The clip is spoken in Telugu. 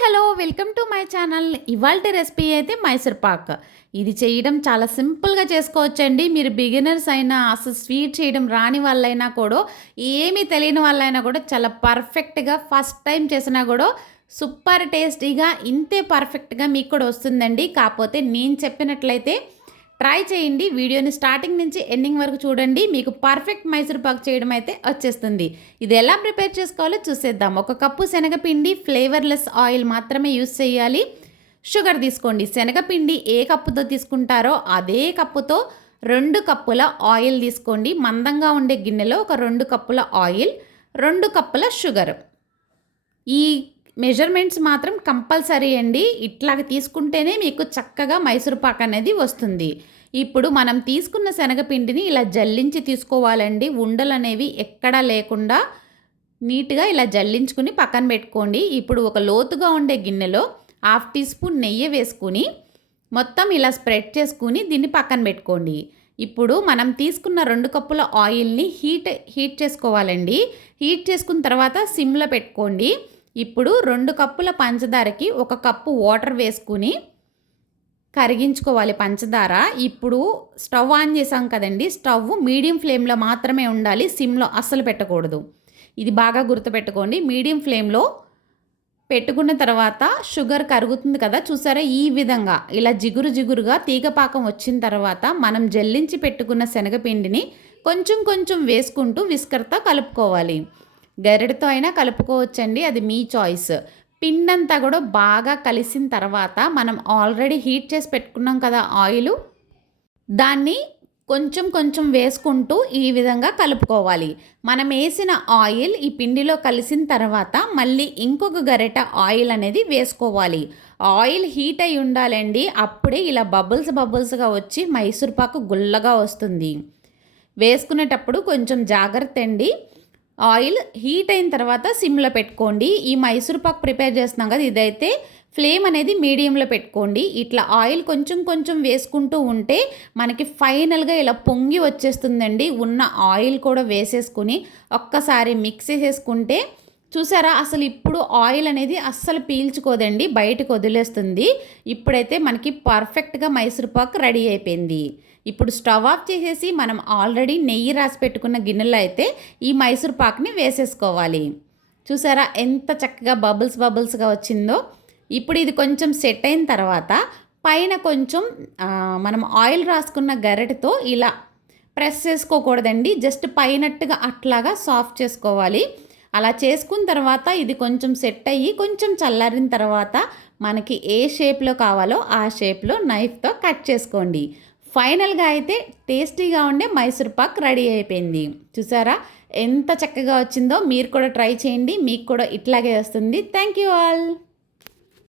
Hello welcome to my channel. ఇవాళ రెసిపీ అయితే మైసూర్ పాక్. ఇది చేయడం చాలా సింపుల్గా చేసుకోవచ్చండి. మీరు బిగినర్స్ అయినా అసలు స్వీట్ చేయడం రాని వాళ్ళైనా కూడా ఏమీ తెలియని వాళ్ళైనా కూడా చాలా పర్ఫెక్ట్గా ఫస్ట్ టైం చేసినా కూడా సూపర్ టేస్టీగా ఇంతే పర్ఫెక్ట్గా మీకు కూడా వస్తుందండి. కాకపోతే నేను చెప్పినట్లయితే ట్రై చేయండి. వీడియోని స్టార్టింగ్ నుంచి ఎండింగ్ వరకు చూడండి. మీకు పర్ఫెక్ట్ మైసూర్ పాక్ చేయడం అయితే వచ్చేస్తుంది. ఇది ఎలా ప్రిపేర్ చేసుకోవాలో చూసేద్దాం. ఒక కప్పు శనగపిండి ఫ్లేవర్లెస్ ఆయిల్ మాత్రమే యూస్ చేయాలి. షుగర్ తీసుకోండి. శనగపిండి ఏ కప్పుతో తీసుకుంటారో అదే కప్పుతో రెండు కప్పుల ఆయిల్ తీసుకోండి. మందంగా ఉండే గిన్నెలో ఒక రెండు కప్పుల ఆయిల్ రెండు కప్పుల షుగర్. ఈ మెజర్మెంట్స్ మాత్రం కంపల్సరీ అండి. ఇట్లాగ తీసుకుంటేనే మీకు చక్కగా మైసూర్ పాక్ అనేది వస్తుంది. ఇప్పుడు మనం తీసుకున్న శనగపిండిని ఇలా జల్లించి తీసుకోవాలండి. ఉండలు అనేవి ఎక్కడా లేకుండా నీట్గా ఇలా జల్లించుకుని పక్కన పెట్టుకోండి. ఇప్పుడు ఒక లోతుగా ఉండే గిన్నెలో హాఫ్ టీ స్పూన్ నెయ్యి వేసుకుని మొత్తం ఇలా స్ప్రెడ్ చేసుకుని దీన్ని పక్కన పెట్టుకోండి. ఇప్పుడు మనం తీసుకున్న రెండు కప్పుల ఆయిల్ని హీట్ హీట్ చేసుకోవాలండి. హీట్ చేసుకున్న తర్వాత సిమ్లో పెట్టుకోండి. ఇప్పుడు రెండు కప్పుల పంచదారకి ఒక కప్పు వాటర్ వేసుకుని కరిగించుకోవాలి పంచదార. ఇప్పుడు స్టవ్ ఆన్ చేసాం కదండి స్టవ్ మీడియం ఫ్లేమ్లో మాత్రమే ఉండాలి సిమ్లో అస్సలు పెట్టకూడదు. ఇది బాగా గుర్తుపెట్టుకోండి మీడియం ఫ్లేమ్లో పెట్టుకున్న తర్వాత షుగర్ కరుగుతుంది కదా చూసారా ఈ విధంగా. ఇలా జిగురు జిగురుగా తీగపాకం వచ్చిన తర్వాత మనం జల్లించి పెట్టుకున్న శనగపిండిని కొంచెం కొంచెం వేసుకుంటూ విస్కర్తో కలుపుకోవాలి. గరిటతో అయినా కలుపుకోవచ్చండి అది మీ చాయిస్. పిండంతా కూడా బాగా కలిసిన తర్వాత మనం ఆల్రెడీ హీట్ చేసి పెట్టుకున్నాం కదా ఆయిల్ దాన్ని కొంచెం కొంచెం వేసుకుంటూ ఈ విధంగా కలుపుకోవాలి. మనం వేసిన ఆయిల్ ఈ పిండిలో కలిసిన తర్వాత మళ్ళీ ఇంకొక గరిట ఆయిల్ అనేది వేసుకోవాలి. ఆయిల్ హీట్ అయి ఉండాలండి అప్పుడే ఇలా బబుల్స్ బబుల్స్గా వచ్చి మైసూర్పాకు గుల్లగా వస్తుంది. వేసుకునేటప్పుడు కొంచెం జాగ్రత్త అండి ఆయిల్ హీట్ అయిన తర్వాత సిమ్లో పెట్టుకోండి. ఈ మైసూర్ పాక్ ప్రిపేర్ చేస్తున్నాం కదా ఇదైతే ఫ్లేమ్ అనేది మీడియంలో పెట్టుకోండి. ఇట్లా ఆయిల్ కొంచెం కొంచెం వేసుకుంటూ ఉంటే మనకి ఫైనల్గా ఇలా పొంగి వచ్చేస్తుందండి. ఉన్న ఆయిల్ కూడా వేసేసుకుని ఒక్కసారి మిక్స్ చేసేసుకుంటే చూసారా? అసలు ఇప్పుడు ఆయిల్ అనేది అస్సలు పీల్చుకోదండి బయటకు వదిలేస్తుంది. ఇప్పుడైతే మనకి పర్ఫెక్ట్గా మైసూర్ పాక్ రెడీ అయిపోయింది. ఇప్పుడు స్టవ్ ఆఫ్ చేసేసి మనం ఆల్రెడీ నెయ్యి రాసి పెట్టుకున్న గిన్నెలో అయితే ఈ మైసూర్ పాక్ని వేసేసుకోవాలి. చూసారా? ఎంత చక్కగా బబుల్స్ బబుల్స్గా వచ్చిందో. ఇప్పుడు ఇది కొంచెం సెట్ అయిన తర్వాత పైన కొంచెం మనం ఆయిల్ రాసుకున్న గరిటతో ఇలా ప్రెస్ చేసుకోకూడదండి. జస్ట్ పైనట్టుగా అట్లాగా సాఫ్ట్ చేసుకోవాలి. అలా చేసుకున్న తర్వాత ఇది కొంచెం సెట్ అయ్యి కొంచెం చల్లారిన తర్వాత మనకి ఏ షేప్లో కావాలో ఆ షేప్లో నైఫ్తో కట్ చేసుకోండి. ఫైనల్గా అయితే టేస్టీగా ఉండే మైసూర్ పాక్ రెడీ అయిపోయింది. చూసారా? ఎంత చక్కగా వచ్చిందో మీరు కూడా ట్రై చేయండి. మీకు కూడా ఇట్లాగే వస్తుంది. Thank you all